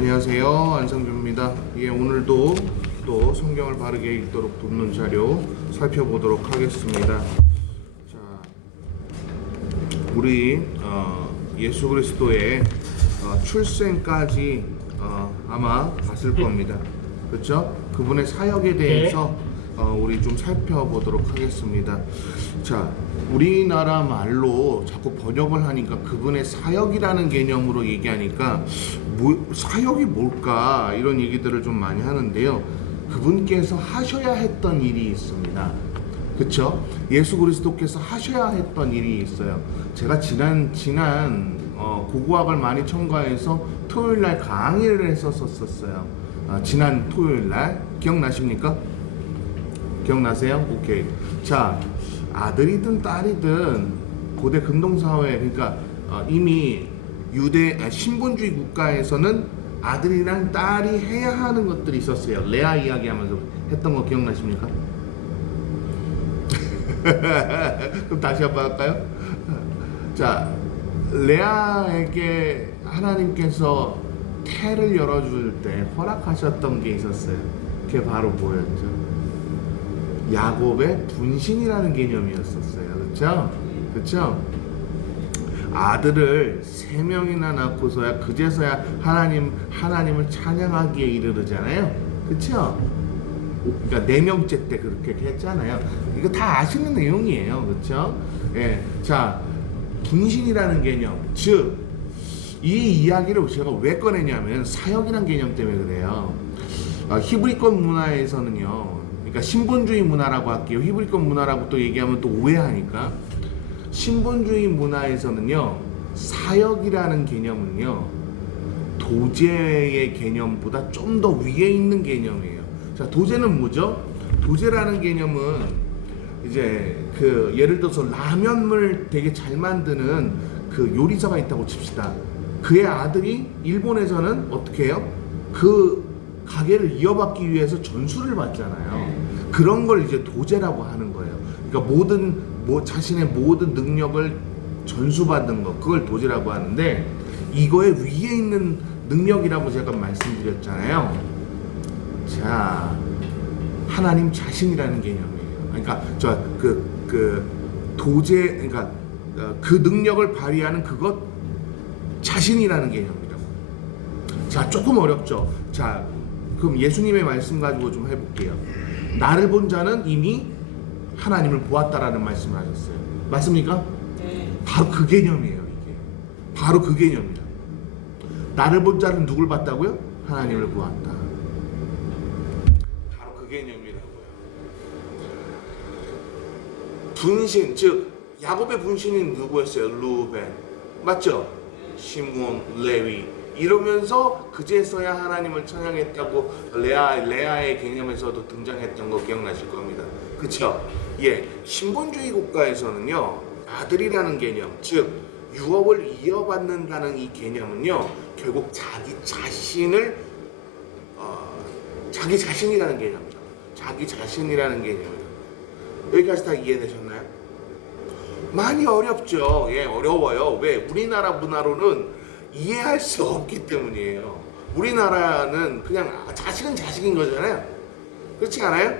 안녕하세요, 안상규입니다. 오늘도 또 성경을 바르게 읽도록 돕는 자료 살펴보도록 하겠습니다. 자, 우리 예수 그리스도의 출생까지 아마 봤을 겁니다. 그렇죠? 그분의 사역에 대해서 우리 좀 살펴보도록 하겠습니다. 자, 우리나라 말로 자꾸 번역을 하니까 그분의 사역이라는 개념으로 얘기하니까 사역이 뭘까 이런 얘기들을 좀 많이 하는데요. 그분께서 하셔야 했던 일이 있습니다. 그렇죠? 예수 그리스도께서 하셔야 했던 일이 있어요. 제가 지난 고고학을 많이 첨가해서 토요일날 강의를 했었어요. 지난 토요일날 기억나십니까? 기억나세요? 오케이. 자, 아들이든 딸이든 고대 근동사회, 그러니까 이미 신분주의 국가에서는 아들이랑 딸이 해야 하는 것들이 있었어요. 레아 이야기하면서 했던 거 기억나십니까? 그럼 다시 한번 할까요? 자, 레아에게 하나님께서 태를 열어줄 때 허락하셨던 게 있었어요. 그게 바로 뭐였죠? 야곱의 분신이라는 개념이었었어요. 그렇죠? 그렇죠? 아들을 3명이나 낳고서야 그제서야 하나님을 찬양하기에 이르르잖아요. 그렇죠? 그러니까 4명째 때 그렇게 했잖아요. 이거 다 아시는 내용이에요. 그렇죠? 예. 자, 분신이라는 개념, 즉 이 이야기를 제가 왜 꺼내냐면 사역이라는 개념 때문에 그래요. 히브리권 문화에서는요, 그러니까 신분주의 문화라고 할게요. 히브리권 문화라고 또 얘기하면 또 오해하니까. 신분주의 문화에서는요, 사역이라는 개념은요, 도제의 개념보다 좀 더 위에 있는 개념이에요. 자, 도제는 뭐죠? 도제라는 개념은 이제 예를 들어서 라면을 되게 잘 만드는 그 요리사가 있다고 칩시다. 그의 아들이 일본에서는 어떻게 해요? 그 가게를 이어받기 위해서 전수를 받잖아요. 그런 걸 이제 도제라고 하는 거예요. 그러니까 자신의 모든 능력을 전수받는 거, 그걸 도제라고 하는데, 이거에 위에 있는 능력이라고 제가 말씀드렸잖아요. 자, 하나님 자신이라는 개념이에요. 그러니까 도제, 그러니까 그 능력을 발휘하는 그것 자신이라는 개념이라고. 자, 조금 어렵죠. 자, 그럼 예수님의 말씀 가지고 좀 해볼게요. 나를 본 자는 이미 하나님을 보았다라는 말씀을 하셨어요. 맞습니까? 네. 바로 그 개념이에요. 이게 바로 그 개념이에요. 나를 본 자는 누굴 봤다고요? 하나님을 보았다. 바로 그 개념이라고요. 분신, 즉 야곱의 분신이 누구였어요? 루벤. 맞죠? 시몬, 레위. 이러면서 그제서야 하나님을 찬양했다고 레아의 개념에서도 등장했던 거 기억나실 겁니다. 그렇죠? 예, 신분주의 국가에서는요, 아들이라는 개념, 즉 유업을 이어받는다는 이 개념은요, 결국 자기 자신이라는 개념이다. 자기 자신이라는 개념이다. 여기까지 다 이해되셨나요? 많이 어렵죠. 예, 어려워요. 왜? 우리나라 문화로는 이해할 수 없기 때문이에요. 우리나라는 그냥 자식은 자식인 거잖아요. 그렇지 않아요?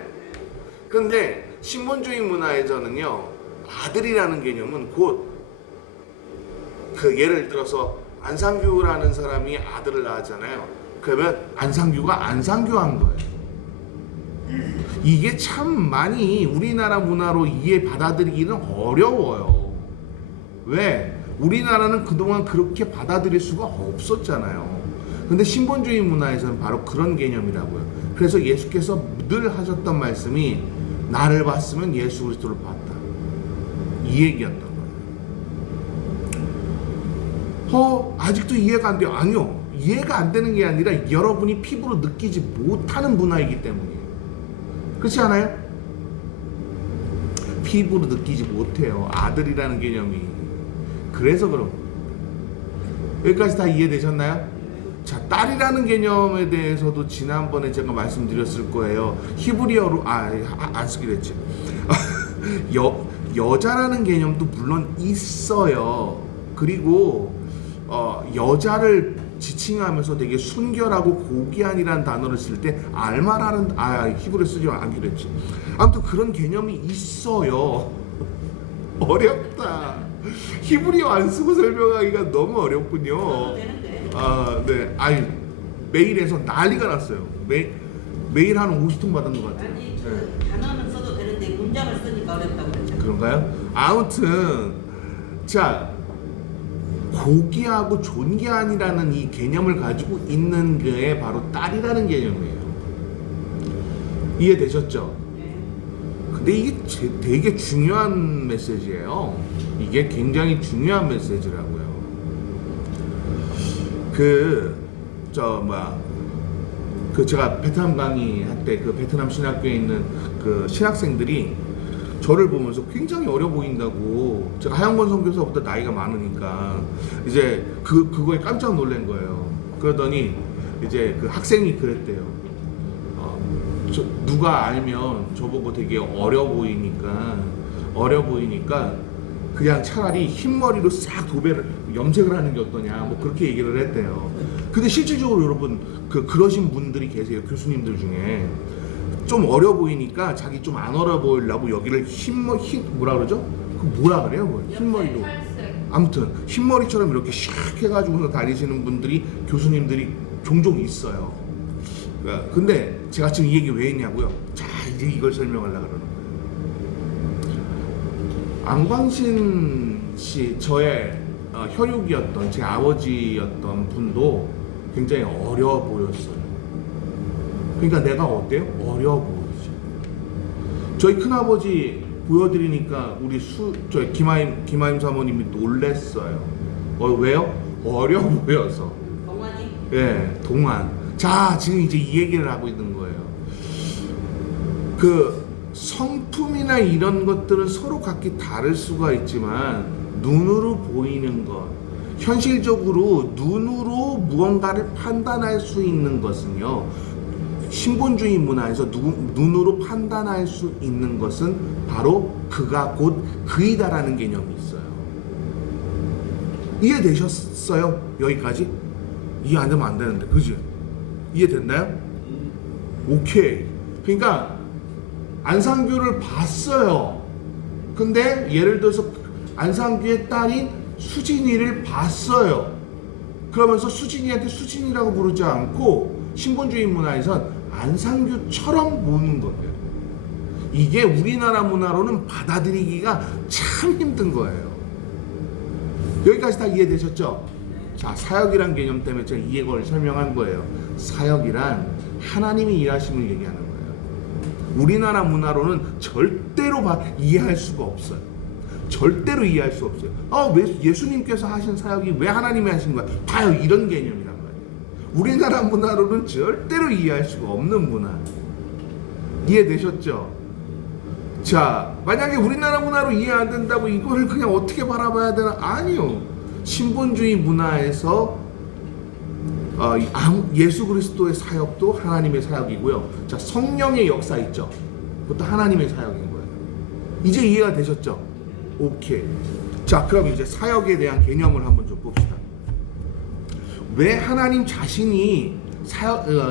그런데 신분주의 문화에서는요, 아들이라는 개념은 곧 예를 들어서 안상규라는 사람이 아들을 낳았잖아요. 그러면 안상규가 안상규한 거예요. 이게 참 많이 우리나라 문화로 받아들이기는 어려워요. 왜? 우리나라는 그동안 그렇게 받아들일 수가 없었잖아요. 근데 신분주의 문화에서는 바로 그런 개념이라고요. 그래서 예수께서 늘 하셨던 말씀이 나를 봤으면 예수 그리스도를 봤다. 이 얘기였던 거예요. 아직도 이해가 안 돼요. 아니요. 이해가 안 되는 게 아니라 여러분이 피부로 느끼지 못하는 문화이기 때문이에요. 그렇지 않아요? 피부로 느끼지 못해요. 아들이라는 개념이. 그래서 그럼 여기까지 다 이해되셨나요? 자, 딸이라는 개념에 대해서도 지난번에 제가 말씀드렸을 거예요. 히브리어로 안 쓰기로 했지. 여자라는 개념도 물론 있어요. 그리고 여자를 지칭하면서 되게 순결하고 고귀한이라는 단어를 쓸 때 알마라는 히브리어 쓰지 않기로 했지. 아무튼 그런 개념이 있어요. 어렵다. 히브리어 안 쓰고 설명하기가 너무 어렵군요. 네. 메일에서 난리가 났어요. 메일 한 50통 받은 것 같아요. 아니 단어는 써도 되는데 문장을 쓰니까 어렵다고 그랬죠. 그런가요? 아무튼 자, 고귀하고 존귀한이라는 이 개념을 가지고 있는 게 바로 딸이라는 개념이에요. 이해되셨죠? 네. 근데 이게 되게 중요한 메시지예요. 이게 굉장히 중요한 메시지라고요. 제가 베트남 강의할 때 그 베트남 신학교에 있는 그 신학생들이 저를 보면서 굉장히 어려 보인다고. 제가 하영권 선교사보다 나이가 많으니까 이제 그거에 깜짝 놀란 거예요. 그러더니 이제 그 학생이 그랬대요. 누가 알면 저보고 되게 어려 보이니까 그냥 차라리 흰머리로 싹 도배를 염색을 하는 게 어떠냐, 뭐 그렇게 얘기를 했대요. 근데 실질적으로 여러분 그러신 분들이 계세요. 교수님들 중에 좀 어려 보이니까 자기 좀 안 어려 보이려고 여기를 뭐라 그러죠? 뭐라 그래요? 흰머리로. 아무튼 흰머리처럼 이렇게 샥 해가지고 다니시는 분들이, 교수님들이 종종 있어요. 근데 제가 지금 이 얘기 왜 했냐고요? 자, 이제 이걸 설명하려고 그러는 거예요. 안광신 씨, 저의 혈육이었던 제 아버지였던 분도 굉장히 어려 보였어요. 그러니까 내가 어때요? 어려 보이죠. 저희 큰아버지 보여드리니까 저희 김하임 사모님이 놀랬어요. 왜요? 어려 보여서. 동안이? 예, 동안. 자, 지금 이제 이 얘기를 하고 있는 거예요. 그 성품이나 이런 것들은 서로 각기 다를 수가 있지만 눈으로 보이는 것, 현실적으로 눈으로 무언가를 판단할 수 있는 것은요, 신본주의 문화에서 눈으로 판단할 수 있는 것은 바로 그가 곧 그이다라는 개념이 있어요. 이해되셨어요? 여기까지? 이해 안 되면 안 되는데, 그지? 이해됐나요? 오케이. 그러니까 안상규를 봤어요. 근데 예를 들어서 안상규의 딸인 수진이를 봤어요. 그러면서 수진이한테 수진이라고 부르지 않고 신본주의 문화에선 안상규처럼 보는 거예요. 이게 우리나라 문화로는 받아들이기가 참 힘든 거예요. 여기까지 다 이해되셨죠? 자, 사역이란 개념 때문에 제가 이걸 설명한 거예요. 사역이란 하나님의 일하심을 얘기하는 거예요. 우리나라 문화로는 절대로 이해할 수가 없어요. 절대로 이해할 수 없어요. 왜 예수님께서 하신 사역이 왜 하나님이 하신 거야? 봐요, 이런 개념이란 말이에요. 우리나라 문화로는 절대로 이해할 수가 없는 문화. 이해되셨죠? 자, 만약에 우리나라 문화로 이해 안 된다고 이거를 그냥 어떻게 바라봐야 되나? 아니요. 신본주의 문화에서 예수 그리스도의 사역도 하나님의 사역이고요. 자, 성령의 역사 있죠. 그것도 하나님의 사역인 거예요. 이제 이해가 되셨죠? 오케이. 자, 그럼 이제 사역에 대한 개념을 한번 좀 봅시다. 왜 하나님 자신이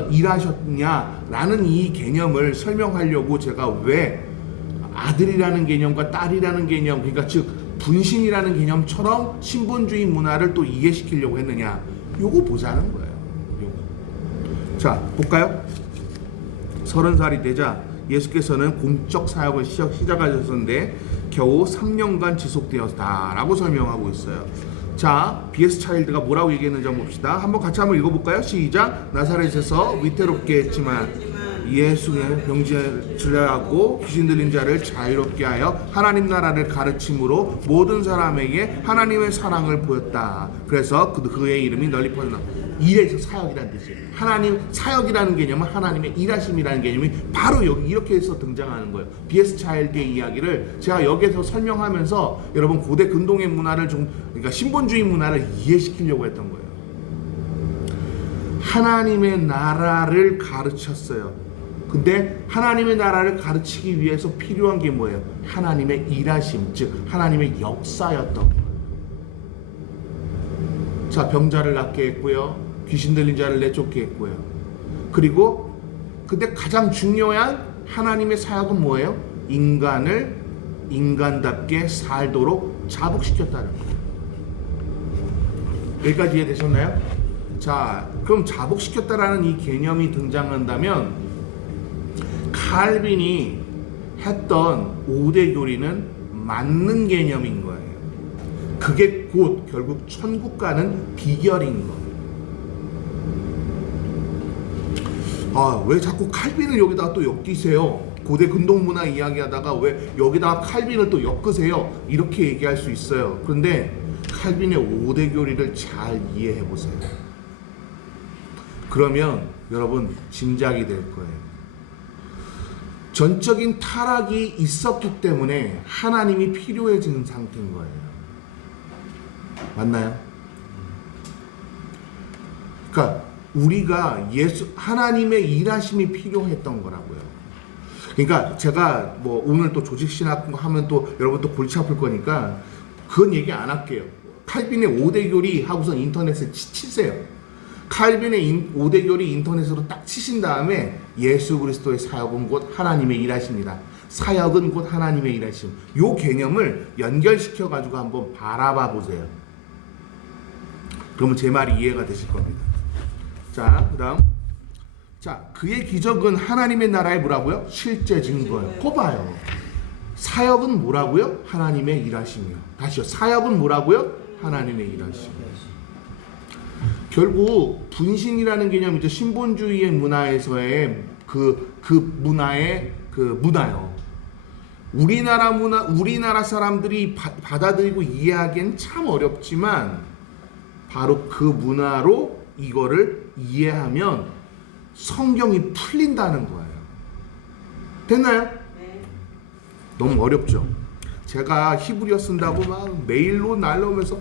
일하셨냐라는 이 개념을 설명하려고 제가 왜 아들이라는 개념과 딸이라는 개념, 그러니까 즉 분신이라는 개념처럼 신본주의 문화를 또 이해시키려고 했느냐, 요거 보자는 거예요. 요거. 자, 볼까요? 30살이 되자 예수께서는 공적 사역을 시작하셨는데 겨우 3년간 지속되었다라고 설명하고 있어요. 자, B.S. 차일드가 뭐라고 얘기했는지 한번 봅시다. 같이 한번 읽어볼까요? 시작. 나사렛에서 위태롭게 했지만 예수의 병지를 치료하고 귀신 들린 자를 자유롭게 하여 하나님 나라를 가르침으로 모든 사람에게 하나님의 사랑을 보였다. 그래서 그의 이름이 널리 퍼졌다. 이래서 사역이라는 뜻이에요. 하나님 사역이라는 개념은 하나님의 일하심이라는 개념이 바로 여기 이렇게 해서 등장하는 거예요. B.S. 차일드의 이야기를 제가 여기에서 설명하면서 여러분 고대 근동의 문화를 그러니까 신본주의 문화를 이해시키려고 했던 거예요. 하나님의 나라를 가르쳤어요. 근데 하나님의 나라를 가르치기 위해서 필요한 게 뭐예요? 하나님의 일하심, 즉 하나님의 역사였던 거예요. 자, 병자를 낫게 했고요. 귀신 들린 자를 내쫓게 했고요. 그리고 근데 가장 중요한 하나님의 사역은 뭐예요? 인간을 인간답게 살도록 자복시켰다는 거예요. 여기까지 이해되셨나요? 자, 그럼 자복시켰다라는 이 개념이 등장한다면 칼빈이 했던 5대 교리는 맞는 개념인 거예요. 그게 곧 결국 천국 가는 비결인 거예요. 아, 왜 자꾸 칼빈을 여기다가 또 엮이세요? 고대 근동문화 이야기하다가 왜 여기다가 칼빈을 또 엮으세요? 이렇게 얘기할 수 있어요. 그런데 칼빈의 5대 교리를 잘 이해해 보세요. 그러면 여러분 짐작이 될 거예요. 전적인 타락이 있었기 때문에 하나님이 필요해지는 상태인 거예요. 맞나요? 그러니까 우리가 하나님의 일하심이 필요했던 거라고요. 그러니까 제가 뭐 오늘 또 조직신학 하면 또 여러분 또 골치 아플 거니까 그건 얘기 안 할게요. 칼빈의 5대 교리 하고서 인터넷에 치세요. 칼빈의 5대 교리 인터넷으로 딱 치신 다음에 예수 그리스도의 사역은 곧 하나님의 일하십니다. 사역은 곧 하나님의 일하심. 요 개념을 연결시켜 가지고 한번 바라봐 보세요. 그러면 제 말이 이해가 되실 겁니다. 자, 그다음. 자, 그의 기적은 하나님의 나라의 뭐라고요? 실제 증거예요. 거 봐요. 사역은 뭐라고요? 하나님의 일하심이요. 다시요. 사역은 뭐라고요? 하나님의 일하심. 결국 분신이라는 개념, 이제 신본주의의 문화에서의 그 문화의 그 문화요. 우리나라 사람들이 받아들이고 이해하기엔 참 어렵지만 바로 그 문화로 이거를 이해하면 성경이 풀린다는 거예요. 됐나요? 네. 너무 어렵죠. 제가 히브리어 쓴다고 막 메일로 날라오면서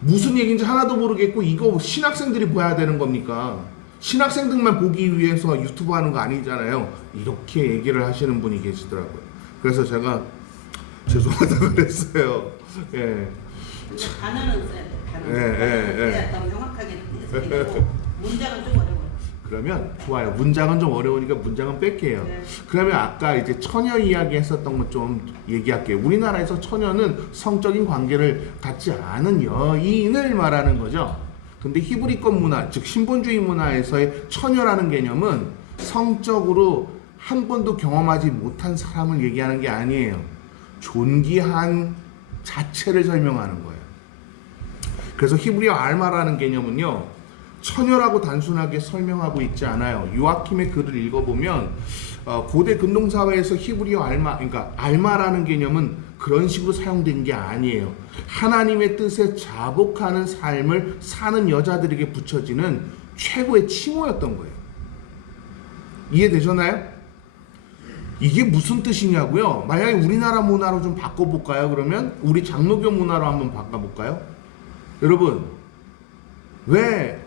무슨 얘기인지 하나도 모르겠고 이거 신학생들이 봐야 되는 겁니까? 신학생들만 보기 위해서 유튜브 하는 거 아니잖아요. 이렇게 얘기를 하시는 분이 계시더라고요. 그래서 제가 죄송하다고 그랬어요. 예. 단어는 써야 돼. 단어는. 예. 더 명확하게 해석되고 문장은 좀 어려워요. 그러면 좋아요. 문장은 좀 어려우니까 문장은 뺄게요. 네. 그러면 아까 이제 처녀 이야기 했었던 것 좀 얘기할게요. 우리나라에서 처녀는 성적인 관계를 갖지 않은 여인을 말하는 거죠. 근데 히브리권 문화, 즉 신본주의 문화에서의 처녀라는 개념은 성적으로 한 번도 경험하지 못한 사람을 얘기하는 게 아니에요. 존귀한 자체를 설명하는 거예요. 그래서 히브리어 알마라는 개념은요, 처녀라고 단순하게 설명하고 있지 않아요. 요아킴의 글을 읽어보면 고대 근동사회에서 히브리어 알마, 그러니까 알마라는 개념은 그런 식으로 사용된 게 아니에요. 하나님의 뜻에 자복하는 삶을 사는 여자들에게 붙여지는 최고의 칭호였던 거예요. 이해되셨나요? 이게 무슨 뜻이냐고요? 만약에 우리나라 문화로 좀 바꿔볼까요? 그러면 우리 장로교 문화로 한번 바꿔볼까요? 여러분, 왜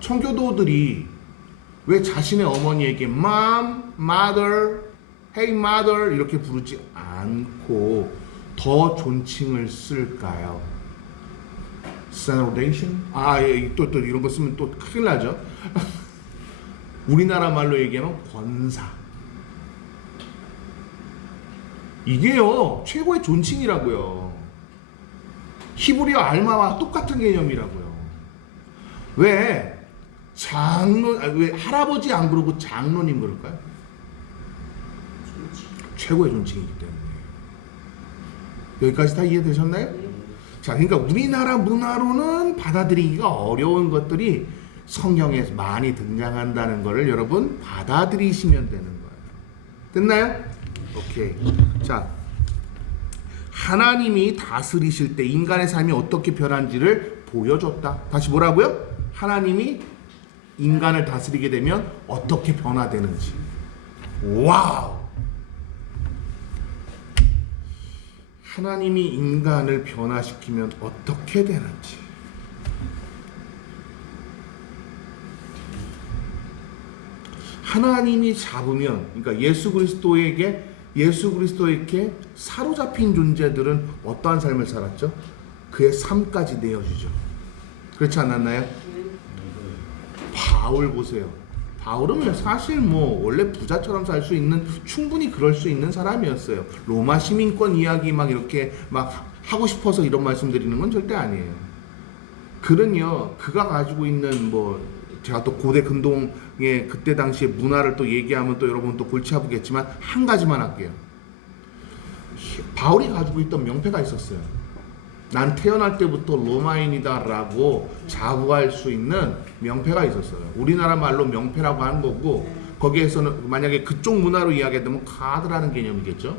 청교도들이 왜 자신의 어머니에게 mom, mother, hey mother 이렇게 부르지 않고 더 존칭을 쓸까요? salvation? 또 이런 거 쓰면 또 큰일 나죠. 우리나라 말로 얘기하면 권사. 이게요, 최고의 존칭이라고요. 히브리어 알마와 똑같은 개념이라고요. 왜 왜 할아버지 안 그러고 장로님 그럴까요? 최고의 존칭이기 때문에. 여기까지 다 이해되셨나요? 자, 그러니까 우리나라 문화로는 받아들이기가 어려운 것들이 성경에 많이 등장한다는 것을 여러분 받아들이시면 되는 거예요. 됐나요? 오케이. 자, 하나님이 다스리실 때 인간의 삶이 어떻게 변한지를 보여줬다. 다시 뭐라고요? 하나님이 인간을 다스리게 되면 어떻게 변화되는지. 와우! 하나님이 인간을 변화시키면 어떻게 되는지. 하나님이 잡으면, 그러니까 예수 그리스도에게 사로잡힌 존재들은 어떠한 삶을 살았죠? 그의 삶까지 내어주죠. 그렇지 않았나요? 바울 보세요. 바울은 사실 뭐 원래 부자처럼 살 수 있는, 충분히 그럴 수 있는 사람이었어요. 로마 시민권 이야기 막 이렇게 막 하고 싶어서 이런 말씀 드리는 건 절대 아니에요. 그는요, 그가 가지고 있는 뭐 제가 또 고대 근동의 그때 당시의 문화를 또 얘기하면 또 여러분 또 골치 아프겠지만 한 가지만 할게요. 바울이 가지고 있던 명패가 있었어요. 난 태어날 때부터 로마인이다 라고 자부할 수 있는 명패가 있었어요. 우리나라 말로 명패라고 하는 거고, 거기에서는 만약에 그쪽 문화로 이야기하면 카드라는 개념이겠죠.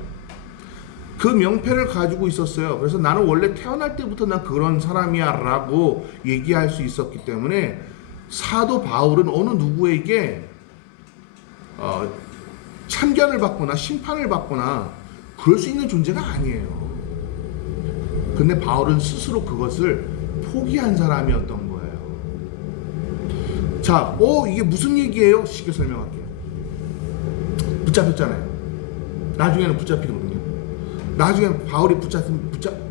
그 명패를 가지고 있었어요. 그래서 나는 원래 태어날 때부터 난 그런 사람이야 라고 얘기할 수 있었기 때문에 사도 바울은 어느 누구에게 참견을 받거나 심판을 받거나 그럴 수 있는 존재가 아니에요. 근데 바울은 스스로 그것을 포기한 사람이었던 거예요. 자, 이게 무슨 얘기예요? 쉽게 설명할게요. 붙잡혔잖아요. 나중에는 붙잡히거든요. 나중에 바울이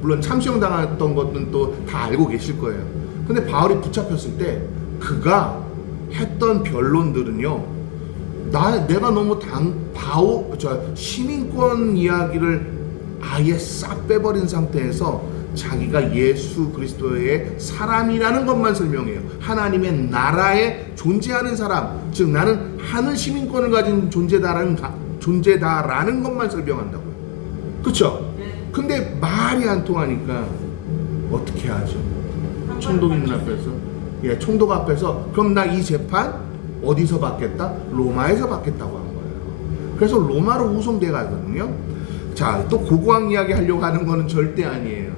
물론 참수형 당했던 것은 또 다 알고 계실 거예요. 근데 바울이 붙잡혔을 때 그가 했던 변론들은요, 내가 너무 시민권 이야기를 아예 싹 빼버린 상태에서 자기가 예수 그리스도의 사람이라는 것만 설명해요. 하나님의 나라에 존재하는 사람, 즉 나는 하늘 시민권을 가진 존재다라는 것만 설명한다고요. 그렇죠? 근데 말이 안 통하니까 어떻게 하죠? 총독님 앞에서, 총독 앞에서 그럼 나 이 재판 어디서 받겠다? 로마에서 받겠다고 한 거예요. 그래서 로마로 후송돼 가거든요. 자, 또 고고학 이야기 하려고 하는 거는 절대 아니에요.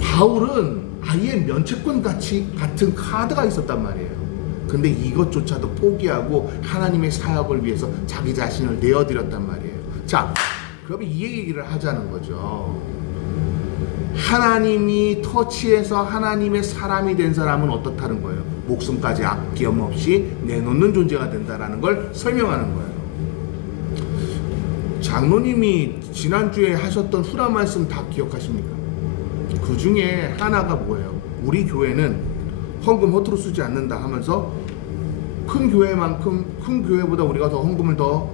바울은 아예 면책권 같은 카드가 있었단 말이에요. 근데 이것조차도 포기하고 하나님의 사역을 위해서 자기 자신을 내어드렸단 말이에요. 자, 그럼 이 얘기를 하자는 거죠. 하나님이 터치해서 하나님의 사람이 된 사람은 어떻다는 거예요? 목숨까지 아낌없이 내놓는 존재가 된다는 걸 설명하는 거예요. 장로님이 지난주에 하셨던 후라 말씀 다 기억하십니까? 그 중에 하나가 뭐예요? 우리 교회는 헌금 허투루 쓰지 않는다 하면서 큰 교회보다 우리가 더 헌금을 더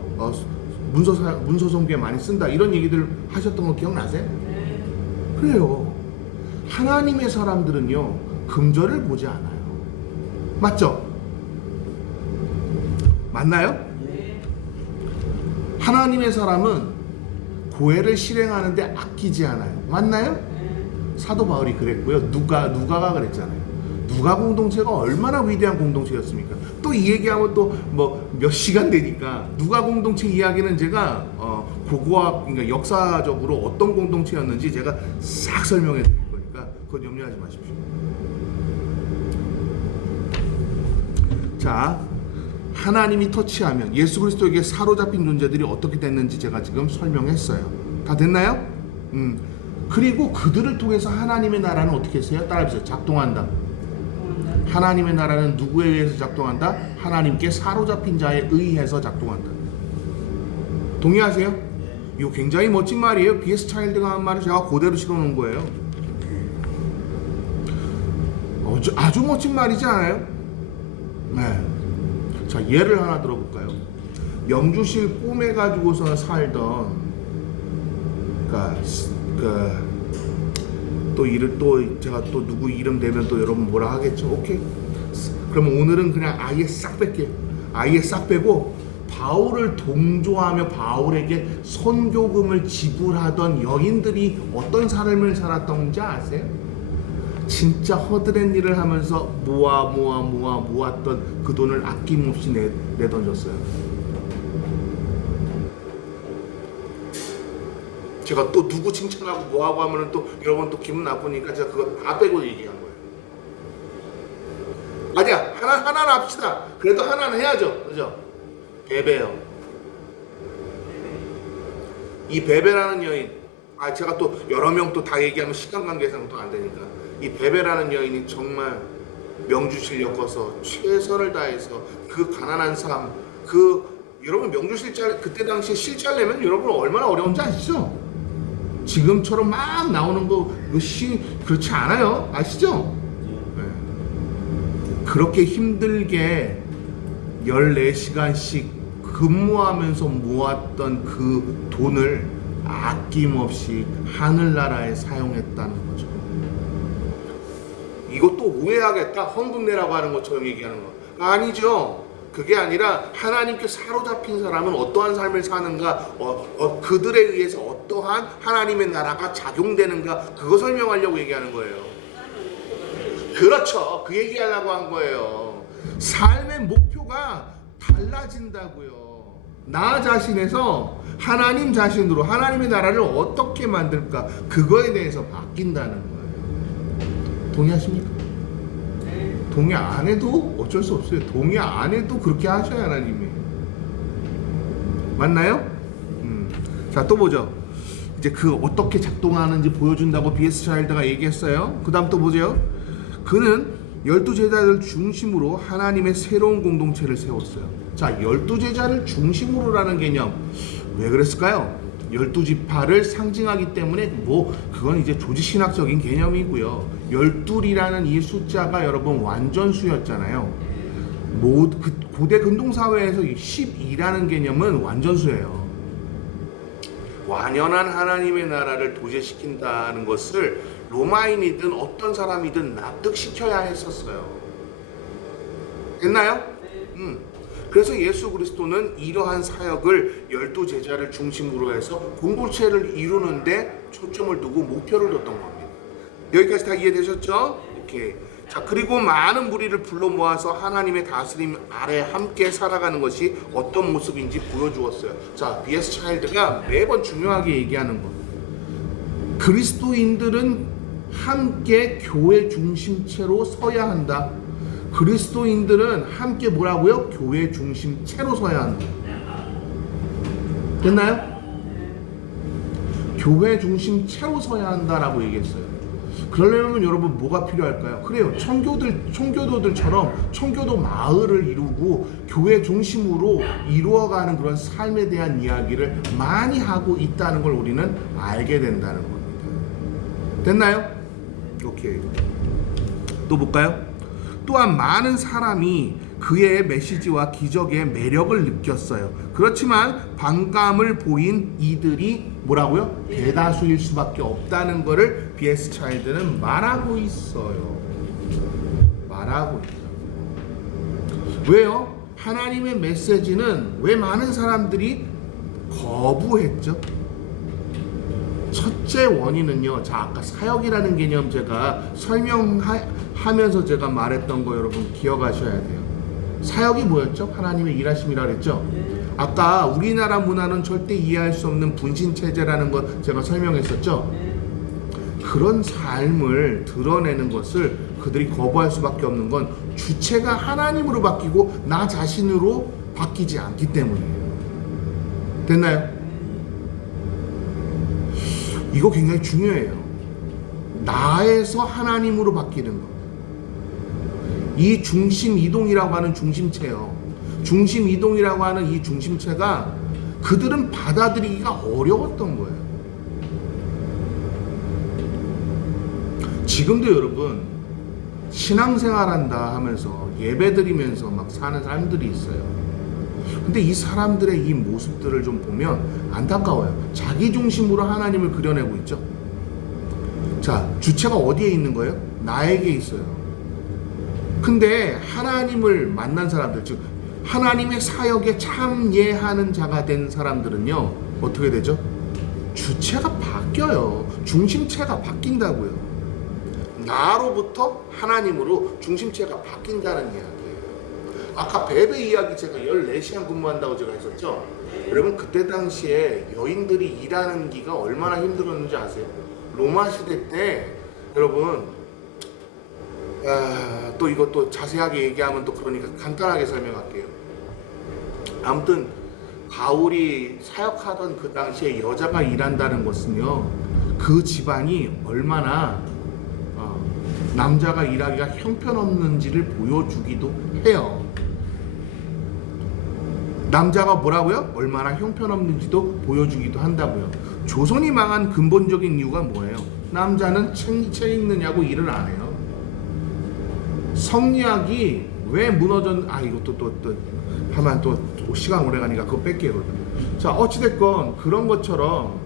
문서 성교에 많이 쓴다, 이런 얘기들 하셨던 거 기억나세요? 네. 그래요. 하나님의 사람들은요, 금전을 보지 않아요. 맞죠? 맞나요? 네. 하나님의 사람은 교회를 실행하는데 아끼지 않아요. 맞나요? 네. 사도 바울이 그랬고요. 누가가 그랬잖아요. 누가 공동체가 얼마나 위대한 공동체였습니까? 또 이 얘기하면 또 뭐 몇 시간 되니까, 누가 공동체 이야기는 제가 고고학, 그러니까 역사적으로 어떤 공동체였는지 제가 싹 설명해 드릴 거니까 그건 염려하지 마십시오. 자, 하나님이 터치하면 예수 그리스도에게 사로잡힌 존재들이 어떻게 됐는지 제가 지금 설명했어요. 다 됐나요? 그리고 그들을 통해서 하나님의 나라는 어떻게 했어요? 따라해보세요. 작동한다. 하나님의 나라는 누구에 의해서 작동한다? 하나님께 사로잡힌 자에 의해서 작동한다. 동의하세요? 이거 굉장히 멋진 말이에요. B.S. 차일드가 한 말을 제가 그대로 실어놓은 거예요. 아주 멋진 말이지 않아요? 네. 자, 예를 하나 들어볼까요? 명주실 꿈에 가지고서 살던 또 제가 또 누구 이름 대면 또 여러분 뭐라 하겠죠? 오케이. 그러면 오늘은 그냥 아예 싹 뺄게요. 아예 싹 빼고 바울을 동조하며 바울에게 선교금을 지불하던 여인들이 어떤 삶을 살았던지 아세요? 진짜 허드렛 일을 하면서 모았던 그 돈을 아낌없이 내던졌어요. 제가 또 누구 칭찬하고 뭐하고 하면은 또 여러분 또 기분 나쁘니까 제가 그거 다 빼고 얘기한 거예요. 아니야, 하나는 합시다. 그래도 하나는 해야죠, 그죠? 베베요. 이 베베라는 여인, 제가 또 여러 명 또 다 얘기하면 시간 관계상 또 안 되니까, 이 베베라는 여인이 정말 명주실 엮어서 최선을 다해서 그 가난한 삶, 여러분 명주실 그때 당시에 실찰내면 여러분 얼마나 어려운지 아시죠? 지금처럼 막 나오는 거 그렇지 않아요. 아시죠? 네. 그렇게 힘들게 14시간씩 근무하면서 모았던 그 돈을 아낌없이 하늘나라에 사용했다는 거죠. 이것도 오해하겠다. 헌금 내라고 하는 것처럼 얘기하는 거. 아니죠. 그게 아니라 하나님께 사로잡힌 사람은 어떠한 삶을 사는가, 그들에 의해서 어떠한 하나님의 나라가 작용되는가, 그거 설명하려고 얘기하는 거예요. 그렇죠. 그 얘기하려고 한 거예요. 삶의 목표가 달라진다고요. 나 자신에서 하나님 자신으로 하나님의 나라를 어떻게 만들까, 그거에 대해서 바뀐다는 거예요. 동의하십니까? 동의 안 해도 어쩔 수 없어요. 동의 안 해도 그렇게 하셔야 하나님이. 맞나요? 자, 또 보죠. 이제 그 어떻게 작동하는지 보여준다고 B.S. 차일드가 얘기했어요. 그 다음 또 보죠. 그는 12제자들 중심으로 하나님의 새로운 공동체를 세웠어요. 자, 12제자를 중심으로라는 개념, 왜 그랬을까요? 12지파를 상징하기 때문에 그건 이제 조직신학적인 개념이고요. 12이라는 이 숫자가 여러분 완전수였잖아요. 고대 근동사회에서 12라는 개념은 완전수예요. 완연한 하나님의 나라를 도제시킨다는 것을 로마인이든 어떤 사람이든 납득시켜야 했었어요. 됐나요? 그래서 예수 그리스도는 이러한 사역을 12제자를 중심으로 해서 공동체를 이루는데 초점을 두고 목표를 뒀던 겁니다. 여기까지 다 이해되셨죠? 이렇게. 자, 그리고 많은 무리를 불러 모아서 하나님의 다스림 아래 함께 살아가는 것이 어떤 모습인지 보여주었어요. 자, B.S. 차일드가 매번 중요하게 얘기하는 것. 그리스도인들은 함께 교회 중심체로 서야 한다. 그리스도인들은 함께 뭐라고요? 교회 중심체로 서야 한다. 됐나요? 교회 중심체로 서야 한다라고 얘기했어요. 그러려면 여러분 뭐가 필요할까요? 그래요. 청교도들처럼 청교도 마을을 이루고 교회 중심으로 이루어가는 그런 삶에 대한 이야기를 많이 하고 있다는 걸 우리는 알게 된다는 겁니다. 됐나요? 오케이. 또 볼까요? 또한 많은 사람이 그의 메시지와 기적의 매력을 느꼈어요. 그렇지만 반감을 보인 이들이 뭐라고요? 대다수일 수밖에 없다는 것을 B.S. 차일드는 말하고 있어요. 말하고 있어요. 왜요? 하나님의 메시지는 왜 많은 사람들이 거부했죠? 첫째 원인은요. 자, 아까 사역이라는 개념 제가 설명하면서 제가 말했던 거 여러분 기억하셔야 돼요. 사역이 뭐였죠? 하나님의 일하심이라 그랬죠? 아까 우리나라 문화는 절대 이해할 수 없는 분신체제라는 거 제가 설명했었죠? 그런 삶을 드러내는 것을 그들이 거부할 수밖에 없는 건 주체가 하나님으로 바뀌고 나 자신으로 바뀌지 않기 때문이에요. 됐나요? 이거 굉장히 중요해요. 나에서 하나님으로 바뀌는 것. 이 중심 이동이라고 하는 중심체요. 중심 이동이라고 하는 이 중심체가 그들은 받아들이기가 어려웠던 거예요. 지금도 여러분 신앙생활한다 하면서 예배드리면서 막 사는 사람들이 있어요. 근데 이 사람들의 이 모습들을 좀 보면 안타까워요. 자기 중심으로 하나님을 그려내고 있죠. 자, 주체가 어디에 있는 거예요? 나에게 있어요. 근데 하나님을 만난 사람들, 즉 하나님의 사역에 참여하는 자가 된 사람들은요, 어떻게 되죠? 주체가 바뀌어요. 중심체가 바뀐다고요. 나로부터 하나님으로 중심체가 바뀐다는 이야기예요. 아까 베베 이야기 제가 14시간 근무한다고 제가 했었죠? 여러분 그때 당시에 여인들이 일하는 기가 얼마나 힘들었는지 아세요? 로마 시대 때 여러분 또 이것도 자세하게 얘기하면 또 그러니까 간단하게 설명할게요. 아무튼 바울이 사역하던 그 당시에 여자가 일한다는 것은요, 그 집안이 얼마나 남자가 일하기가 형편없는지를 보여주기도 해요. 남자가 뭐라고요? 얼마나 형편없는지도 보여주기도 한다고요. 조선이 망한 근본적인 이유가 뭐예요? 남자는 책 읽느냐고 일을 안 해요. 성리학이 왜 이것도 또 하면 또 시간 오래 가니까 그거 뺄게요. 자, 어찌됐건 그런 것처럼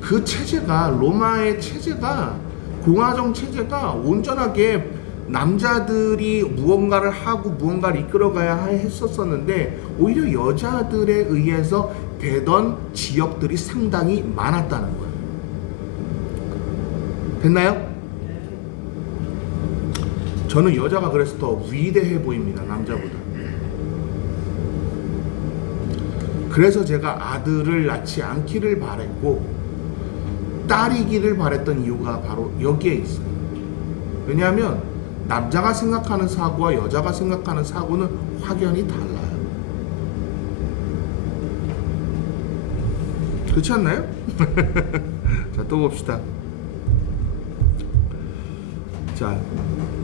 그 체제가, 로마의 체제가, 공화정 체제가 온전하게 남자들이 무언가를 하고 무언가를 이끌어가야 했었었는데 오히려 여자들에 의해서 되던 지역들이 상당히 많았다는 거예요. 됐나요? 저는 여자가 그래서 더 위대해 보입니다, 남자보다. 그래서 제가 아들을 낳지 않기를 바랬고 딸이기를 바랬던 이유가 바로 여기에 있어요. 왜냐하면 남자가 생각하는 사고와 여자가 생각하는 사고는 확연히 달라요. 그렇지 않나요? 자, 또 봅시다. 자,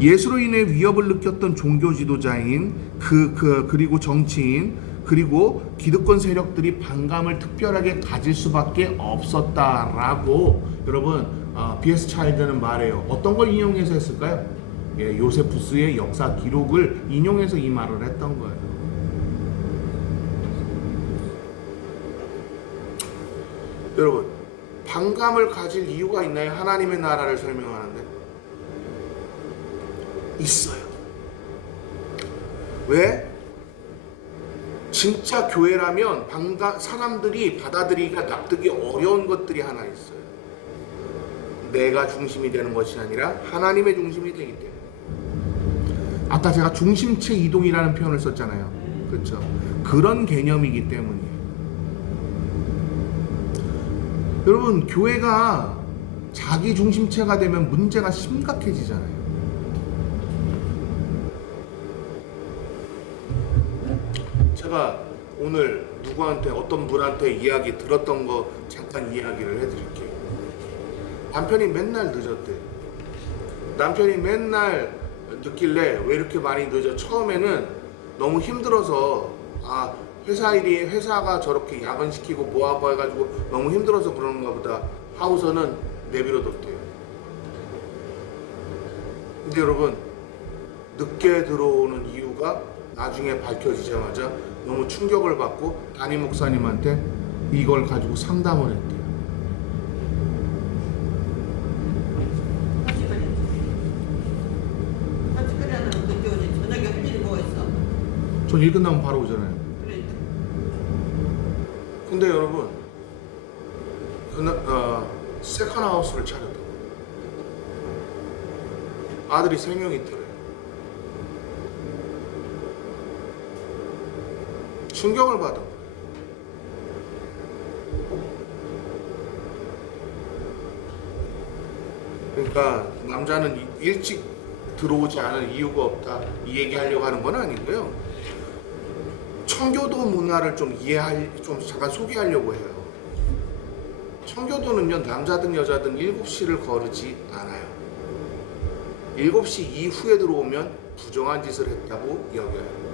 예수로 인해 위협을 느꼈던 종교 지도자인 그리고 정치인 그리고 기득권 세력들이 반감을 특별하게 가질 수밖에 없었다라고 여러분 B.S. 차일드는 말해요. 어떤 걸 인용해서 했을까요? 예, 요세푸스의 역사 기록을 인용해서 이 말을 했던 거예요. 여러분, 반감을 가질 이유가 있나요? 하나님의 나라를 설명하는데 있어요. 왜? 진짜 교회라면 사람들이 받아들이기가 납득이 어려운 것들이 하나 있어요. 내가 중심이 되는 것이 아니라 하나님의 중심이 되기 때문에. 아까 제가 중심체 이동이라는 표현을 썼잖아요. 그렇죠? 그런 개념이기 때문이에요. 여러분, 교회가 자기 중심체가 되면 문제가 심각해지잖아요. 제가 오늘 누구한테 어떤 분한테 이야기 들었던 거 잠깐 이야기를 해드릴게요. 남편이 맨날 늦었대요. 남편이 맨날 늦길래 왜 이렇게 많이 늦어? 처음에는 너무 힘들어서 회사가 저렇게 야근시키고 뭐하고 해가지고 너무 힘들어서 그러는가 보다 하고서는 내버려뒀대요. 근데 여러분, 늦게 들어오는 이유가 나중에 밝혀지자마자 너무 충격을 받고 담임 목사님한테 이걸 가지고 상담을 했대요. 저녁에 할 일이 뭐가 있어? 전 일 끝나면 바로 오잖아요. 그래. 근데 여러분, 세컨하우스를 차렸다고. 아들이 3명 있더래요. 충격을 받아. 그러니까 남자는 일찍 들어오지 않을 이유가 없다, 이 얘기하려고 하는 건 아니고요. 청교도 문화를 좀 잠깐 소개하려고 해요. 청교도는요, 남자든 여자든 7시를 거르지 않아요. 7시 이후에 들어오면 부정한 짓을 했다고 여겨요.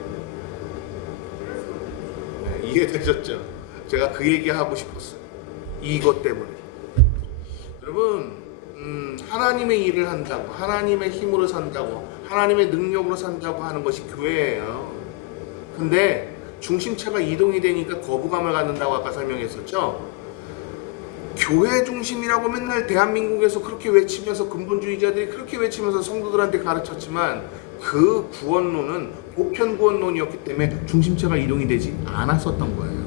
네, 이해되셨죠? 제가 그 얘기 하고 싶었어요. 이것 때문에. 여러분, 하나님의 일을 한다고, 하나님의 힘으로 산다고, 하나님의 능력으로 산다고 하는 것이 교회예요. 근데 중심체가 이동이 되니까 거부감을 갖는다고 아까 설명했었죠. 교회 중심이라고 맨날 대한민국에서 그렇게 외치면서, 근본주의자들이 그렇게 외치면서 성도들한테 가르쳤지만 그 구원론은 보편 구원론이었기 때문에 중심체가 이동이 되지 않았었던 거예요.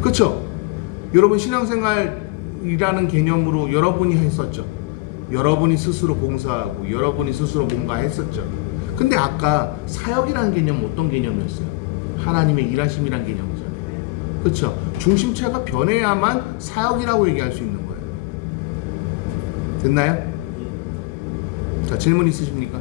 그렇죠? 여러분, 신앙생활이라는 개념으로 여러분이 했었죠. 여러분이 스스로 봉사하고 여러분이 스스로 뭔가 했었죠. 근데 아까 사역이라는 개념은 어떤 개념이었어요? 하나님의 일하심이라는 개념이잖아요. 그렇죠? 중심체가 변해야만 사역이라고 얘기할 수 있는 거예요. 됐나요? 자, 질문 있으십니까?